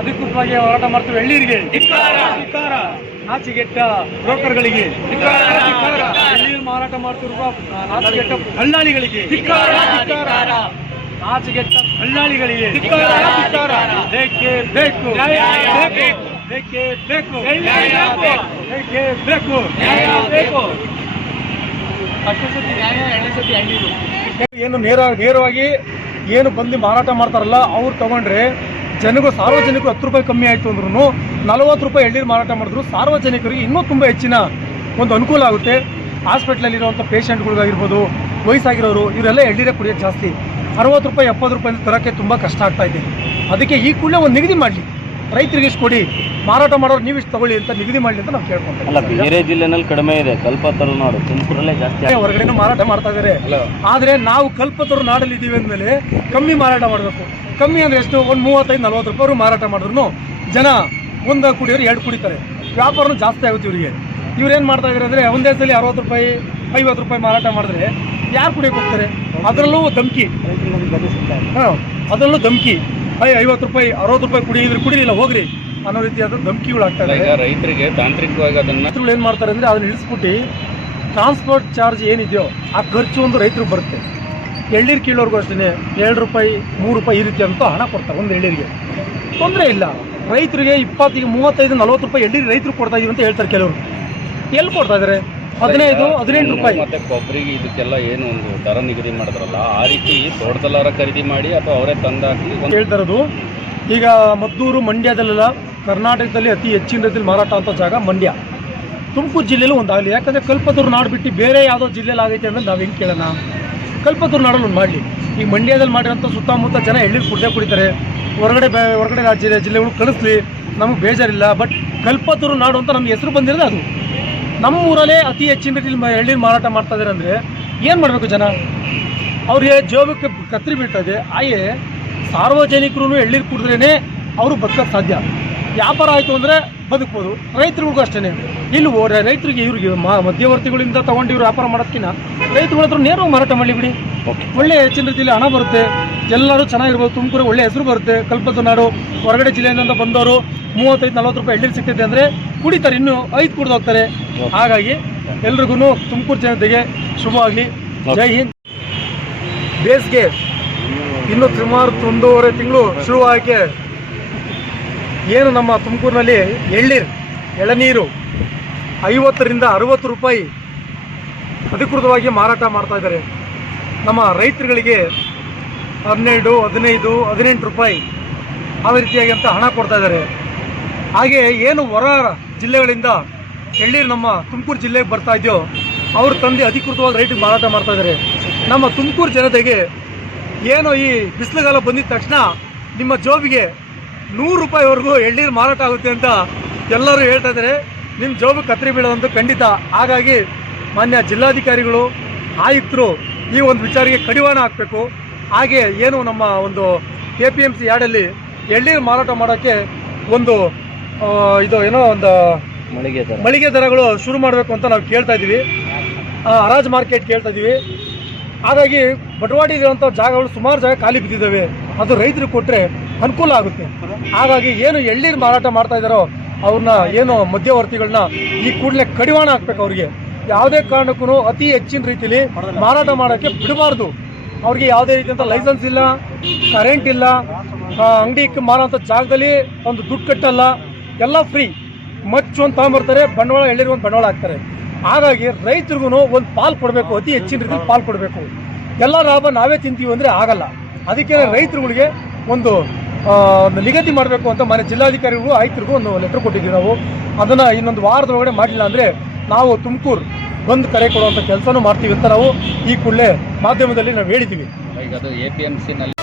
ಅಧಿಕೃತವಾಗಿ ಹೋರಾಟ ಮಾಡ್ತೀವಿ ಎಳ್ಳೀರಿಗೆ. ನಾಚಿಗೆಟ್ಟ ಬ್ರೋಕರ್ಗಳಿಗೆ, ಎಳ್ಳೀರು ಮಾರಾಟ ಮಾಡ್ತಿರುವ ನಾಚಿಗೆಟ್ಟ ದಳ್ಳಾಳಿಗಳಿಗೆ, ನಾಚಿಗೆಟ್ಟ ದಳ್ಳಾಳಿಗಳಿಗೆ ಬೇಕೇ ಬೇಕು, ಬೇಕೇ ಬೇಕು, ಬೇಕೇ ಬೇಕು. ಅಷ್ಟೇ ಸತಿ ನ್ಯಾಯ, ಎರಡನೇ ಸತಿ ಎಳ್ಳೀರು. ಏನು ನೇರವಾಗಿ ಏನು ಬಂದು ಮಾರಾಟ ಮಾಡ್ತಾರಲ್ಲ ಅವ್ರು ತಗೊಂಡ್ರೆ ಸಾರ್ವಜನಿಕರು 10 ರೂಪಾಯಿ ಕಮ್ಮಿ ಆಯಿತು ಅಂದ್ರೂ 40 ರೂಪಾಯಿ ಎಳ್ಳೀರು ಮಾರಾಟ ಮಾಡಿದ್ರು ಸಾರ್ವಜನಿಕರಿಗೆ ಇನ್ನೂ ತುಂಬ ಹೆಚ್ಚಿನ ಒಂದು ಅನುಕೂಲ ಆಗುತ್ತೆ. ಹಾಸ್ಪಿಟ್ಲಲ್ಲಿರುವಂಥ ಪೇಷಂಟ್ಗಳಿಗಾಗಿರ್ಬೋದು, ವಯಸ್ಸಾಗಿರೋರು ಇವರೆಲ್ಲ ಎಳ್ಳೀರೇ ಕುಡಿಯೋದು ಜಾಸ್ತಿ. 60 ರೂಪಾಯಿ 70 ರೂಪಾಯಿ ತರೋಕ್ಕೆ ತುಂಬ ಕಷ್ಟ ಆಗ್ತಾ ಇದೆ. ಅದಕ್ಕೆ ಈ ಕೂಡಲೇ ಒಂದು ನಿಗದಿ ಮಾಡಲಿ, ರೈತರಿಗೆ ಇಷ್ಟು ಕೊಡಿ, ಮಾರಾಟ ಮಾಡೋರು ನೀವು ಇಷ್ಟು ತಗೊಳ್ಳಿ ಅಂತ ನಿಗದಿ ಮಾಡಲಿ ಅಂತ ನಾವು ಕೇಳ್ಕೊಂತೀವಿ. ಅಲ್ಲ, ಬೇರೆ ಜಿಲ್ಲೆನಲ್ಲಿ ಕಡಿಮೆ ಇದೆ, ಕಲ್ಪತರುನಾಡು ತುಮಕೂರಲ್ಲೇ ಜಾಸ್ತಿ, ಹೊರಗಡೆ ಮಾರಾಟ ಮಾಡ್ತಾ ಇದ್ದಾರೆ. ಆದರೆ ನಾವು ಕಲ್ಪತರು ನಾಡಲ್ಲಿ ಇದ್ದೀವಿ ಅಂದಮೇಲೆ ಕಮ್ಮಿ ಮಾರಾಟ ಮಾಡಬೇಕು. ಕಮ್ಮಿ ಅಂದರೆ ಎಷ್ಟು? ಒಂದು 35-40 ರೂಪಾಯಿ ಮಾರಾಟ ಮಾಡಿದ್ರು ಜನ ಒಂದು ಕುಡಿಯೋರು 2 ಕುಡಿತಾರೆ. ವ್ಯಾಪಾರನೂ ಜಾಸ್ತಿ ಆಗುತ್ತೆ ಇವರಿಗೆ. ಇವ್ರೇನು ಮಾಡ್ತಾ ಇದ್ದಾರೆ ಅಂದರೆ ಒಂದೇ ಸಲ 60 ರೂಪಾಯಿ 50 ರೂಪಾಯಿ ಮಾರಾಟ ಮಾಡಿದ್ರೆ ಯಾರು ಕುಡಿಯೋಕೆ ಹೋಗ್ತಾರೆ? ಅದರಲ್ಲೂ ಧಮಕಿ, ಅದರಲ್ಲೂ ಧಮಕಿ, 50 ರೂಪಾಯಿ 60 ರೂಪಾಯಿ ಕುಡಿಲಿಲ್ಲ ಹೋಗ್ರಿ ಅನ್ನೋ ರೀತಿಯಾದ ಧಮಕಿಗಳು ಆಗ್ತಾರೆ. ರೈತರಿಗೆ ತಾಂತ್ರಿಕವಾಗಿ ಅದನ್ನು ಏನು ಮಾಡ್ತಾರೆ ಅಂದರೆ ಅದನ್ನ ಇಳಿಸ್ಬಿಟ್ಟು ಟ್ರಾನ್ಸ್ಪೋರ್ಟ್ ಚಾರ್ಜ್ ಏನಿದೆಯೋ ಆ ಖರ್ಚು ಒಂದು ರೈತರಿಗೆ ಬರುತ್ತೆ. ಎಳ್ಳೀರು ಕೀಳೋರ್ಗೂ ಅಷ್ಟೇ 2 ರೂಪಾಯಿ 3 ರೂಪಾಯಿ ಈ ರೀತಿ ಅಂತ ಹಣ ಕೊಡ್ತಾರೆ ಒಂದು ಎಳ್ಳೀರಿಗೆ. ತೊಂದರೆ ಇಲ್ಲ, ರೈತರಿಗೆ 20, 35, 40 ರೂಪಾಯಿ ಎಳ್ಳೀರು ರೈತರು ಕೊಡ್ತಾ ಇದೀವಿ ಅಂತ ಹೇಳ್ತಾರೆ ಕೆಲವರು. ಎಲ್ಲಿ ಕೊಡ್ತಾ ಇದ್ದಾರೆ? 15, 18 ರೂಪಾಯಿ. ಮತ್ತೆ ಕೊಬ್ಬರಿಗೆ ಇದಕ್ಕೆಲ್ಲ ಏನು ಒಂದು ದರ ನಿಗದಿ ಮಾಡಿದ್ರಲ್ಲ, ಆ ರೀತಿ ತೋಟದಲ್ಲಾರ ಖರೀದಿ ಮಾಡಿ ಅಥವಾ ಅವರೇ ತಂದಾಕಿ ಹೇಳ್ತಾ ಇರೋದು. ಈಗ ಮದ್ದೂರು, ಮಂಡ್ಯದಲ್ಲೆಲ್ಲ ಕರ್ನಾಟಕದಲ್ಲಿ ಅತಿ ಹೆಚ್ಚಿನ ರೀತಿಯಲ್ಲಿ ಮಾರಾಟ ಅಂತ ಜಾಗ ಮಂಡ್ಯ. ತುಮಕೂರು ಜಿಲ್ಲೆಯಲ್ಲೂ ಒಂದಾಗಲಿ, ಯಾಕಂದರೆ ಕಲ್ಪತರು ನಾಡು ಬಿಟ್ಟು ಬೇರೆ ಯಾವುದೋ ಜಿಲ್ಲೆಯಲ್ಲಿ ಆಗೈತೆ ಅಂದರೆ ನಾವು ಹೆಂಗೆ ಕೇಳೋಣ? ಕಲ್ಪತರು ನಾಡಲ್ಲಿ ಒಂದು ಮಾಡಲಿ. ಈಗ ಮಂಡ್ಯದಲ್ಲಿ ಮಾಡಿರೋಂಥ ಸುತ್ತಮುತ್ತ ಜನ ಎಳ್ಳೀರು ಕುಡಿತಾರೆ. ಹೊರಗಡೆ ಜಿಲ್ಲೆಗಳು ಕಳಿಸ್ಲಿ, ನಮಗೆ ಬೇಜಾರಿಲ್ಲ. ಬಟ್ ಕಲ್ಪತರು ನಾಡು ಅಂತ ನಮ್ಗೆ ಹೆಸರು ಬಂದಿರೋದು ಅದು. ನಮ್ಮ ಊರಲ್ಲೇ ಅತಿ ಹೆಚ್ಚಿನ ರೀತಿಯಲ್ಲಿ ಎಳ್ಳೀರು ಮಾರಾಟ ಮಾಡ್ತಾ ಇದ್ದಾರೆ ಅಂದರೆ ಏನು ಮಾಡಬೇಕು ಜನ? ಅವ್ರಿಗೆ ಜೋಬಕ್ಕೆ ಕತ್ತರಿ ಬೀಳ್ತಾ ಇದೆ. ಹಾಗೆ ಸಾರ್ವಜನಿಕರು ಎಳ್ಳೀರು ಕುಡಿದ್ರೇ ಅವರು ಬದುಕೋಕ್ಕೆ ಸಾಧ್ಯ. ವ್ಯಾಪಾರ ಆಯಿತು ಅಂದರೆ ಬದುಕ್ಬೋದು. ರೈತರಿಗೂ ಅಷ್ಟೇ. ಇಲ್ಲಿ ರೈತರಿಗೆ ಇವ್ರಿಗೆ ಮಧ್ಯವರ್ತಿಗಳಿಂದ ತೊಗೊಂಡು ಇವ್ರು ವ್ಯಾಪಾರ ಮಾಡೋದಕ್ಕಿಂತ ರೈತರುಗಳ ಹತ್ರ ನೇರವಾಗಿ ಮಾರಾಟ ಮಾಡಲಿ ಬಿಡಿ. ಒಳ್ಳೆ ಹೆಚ್ಚಿನ ರೀತಿಯಲ್ಲಿ ಹಣ ಬರುತ್ತೆ, ಎಲ್ಲರೂ ಚೆನ್ನಾಗಿರ್ಬೋದು. ತುಮಕೂರು ಒಳ್ಳೆ ಹೆಸರು ಬರುತ್ತೆ. ಕಲ್ಪತರು ನಾಡು, ಹೊರಗಡೆ ಜಿಲ್ಲೆಯಿಂದ ಬಂದವರು 35-40 ರೂಪಾಯಿ ಎಳ್ಳೀರು ಸಿಗ್ತೈತೆ ಅಂದರೆ ಕುಡಿತಾರೆ, ಇನ್ನೂ 5 ಕುಡಿದು ಹೋಗ್ತಾರೆ. ಹಾಗಾಗಿ ಎಲ್ರಿಗೂ ತುಮಕೂರು ಜನತೆಗೆ ಶುಭವಾಗಲಿ. ಜೈ ಹಿಂದ್. ಬೇಸಿಗೆ ಇನ್ನು ಸುಮಾರು 1.5 ತಿಂಗಳು ಶುರುವಾಗಕ್ಕೆ ಏನು ನಮ್ಮ ತುಮಕೂರಿನಲ್ಲಿ ಎಳನೀರು 50ರಿಂದ 60 ರೂಪಾಯಿ ಅಧಿಕೃತವಾಗಿ ಮಾರಾಟ ಮಾಡ್ತಾ ಇದ್ದಾರೆ. ನಮ್ಮ ರೈತರುಗಳಿಗೆ 12, 15, 18 ರೂಪಾಯಿ ಆ ರೀತಿಯಾಗಿ ಅಂತ ಹಣ ಕೊಡ್ತಾ ಇದ್ದಾರೆ. ಹಾಗೆ ಏನು ಹೊರ ಜಿಲ್ಲೆಗಳಿಂದ ಎಳ್ಳೀರು ನಮ್ಮ ತುಮಕೂರು ಜಿಲ್ಲೆಗೆ ಬರ್ತಾ ಇದೆಯೋ ಅವ್ರು ತಂದು ಅಧಿಕೃತವಾಗಿ ರೈಟಿಗೆ ಮಾರಾಟ ಮಾಡ್ತಾ ಇದ್ದಾರೆ. ನಮ್ಮ ತುಮಕೂರು ಜನತೆಗೆ ಏನು ಈ ಬಿಸಿಲುಗಾಲ ಬಂದಿದ ತಕ್ಷಣ ನಿಮ್ಮ ಜೋಬಿಗೆ 100 ರೂಪಾಯಿವರೆಗೂ ಎಳ್ಳೀರು ಮಾರಾಟ ಆಗುತ್ತೆ ಅಂತ ಎಲ್ಲರೂ ಹೇಳ್ತಾ ಇದ್ದಾರೆ. ನಿಮ್ಮ ಜೋಬಿಗೆ ಕತ್ತರಿ ಬೀಳೋದಂತೂ ಖಂಡಿತ. ಹಾಗಾಗಿ ಮಾನ್ಯ ಜಿಲ್ಲಾಧಿಕಾರಿಗಳು, ಆಯುಕ್ತರು ಈ ಒಂದು ವಿಚಾರಕ್ಕೆ ಕಡಿವಾಣ ಹಾಕಬೇಕು. ಹಾಗೆ ಏನು ನಮ್ಮ ಒಂದು KPMC ಯಾರ್ಡಲ್ಲಿ ಎಳ್ಳೀರು ಮಾರಾಟ ಮಾಡೋಕ್ಕೆ ಒಂದು ಮಳಿಗೆ ದರಗಳು ಶುರು ಮಾಡಬೇಕು ಅಂತ ನಾವು ಕೇಳ್ತಾ ಇದ್ದೀವಿ. ಹರಾಜು ಮಾರ್ಕೆಟ್ ಕೇಳ್ತಾ ಇದ್ದೀವಿ. ಹಾಗಾಗಿ ಬಟವಾಡಿ ಇರುವಂಥ ಜಾಗಗಳು ಸುಮಾರು ಜಾಗ ಖಾಲಿ ಬಿದ್ದಿದ್ದಾವೆ. ಅದು ರೈತರಿಗೆ ಕೊಟ್ಟರೆ ಅನುಕೂಲ ಆಗುತ್ತೆ. ಹಾಗಾಗಿ ಏನು ಎಳ್ಳೀರು ಮಾರಾಟ ಮಾಡ್ತಾ ಇದ್ದಾರೋ ಅವ್ರನ್ನ ಏನು ಮಧ್ಯವರ್ತಿಗಳನ್ನ ಈ ಕೂಡಲೇ ಕಡಿವಾಣ ಹಾಕ್ಬೇಕು. ಅವ್ರಿಗೆ ಯಾವುದೇ ಕಾರಣಕ್ಕೂ ಅತಿ ಹೆಚ್ಚಿನ ರೀತಿಯಲ್ಲಿ ಮಾರಾಟ ಮಾಡೋಕ್ಕೆ ಬಿಡಬಾರ್ದು. ಅವ್ರಿಗೆ ಯಾವುದೇ ರೀತಿಯಂಥ ಲೈಸೆನ್ಸ್ ಇಲ್ಲ, ಕರೆಂಟ್ ಇಲ್ಲ, ಅಂಗಡಿ ಮಾರೋಂಥ ಜಾಗದಲ್ಲಿ ಒಂದು ದುಡ್ಡು ಕಟ್ಟಲ್ಲ, ಎಲ್ಲ ಫ್ರೀ. ಮಚ್ಚು ಅಂತ ತಗೊಂಬರ್ತಾರೆ, ಬಂಡವಾಳ ಎಳ್ಳೀರು ಒಂದು ಬಂಡವಾಳ ಹಾಕ್ತಾರೆ. ಹಾಗಾಗಿ ರೈತರಿಗೂ ಒಂದು ಪಾಲು ಕೊಡಬೇಕು, ಅತಿ ಹೆಚ್ಚಿನ ರೀತಿಯಲ್ಲಿ ಪಾಲು ಕೊಡಬೇಕು. ಎಲ್ಲ ಲಾಭ ನಾವೇ ತಿಂತೀವಿ ಅಂದರೆ ಆಗಲ್ಲ. ಅದಕ್ಕೆ ರೈತರುಗಳಿಗೆ ಒಂದು ನಿಗದಿ ಮಾಡಬೇಕು ಅಂತ ಮನೆ ಜಿಲ್ಲಾಧಿಕಾರಿಗಳು, ಆಯುಕ್ತರಿಗೂ ಒಂದು ಲೆಟರ್ ಕೊಟ್ಟಿದ್ದೀವಿ ನಾವು. ಅದನ್ನು ಇನ್ನೊಂದು ವಾರದೊಳಗಡೆ ಮಾಡಲಿಲ್ಲ ಅಂದರೆ ನಾವು ತುಮಕೂರು ಬಂದು ಕರೆ ಕೊಡುವಂಥ ಕೆಲಸನೂ ಮಾಡ್ತೀವಿ ಅಂತ ನಾವು ಈ ಕೂಡಲೇ ಮಾಧ್ಯಮದಲ್ಲಿ ನಾವು ಹೇಳಿದ್ದೀವಿ. ಈಗ ಅದು APMC ನಲ್ಲಿ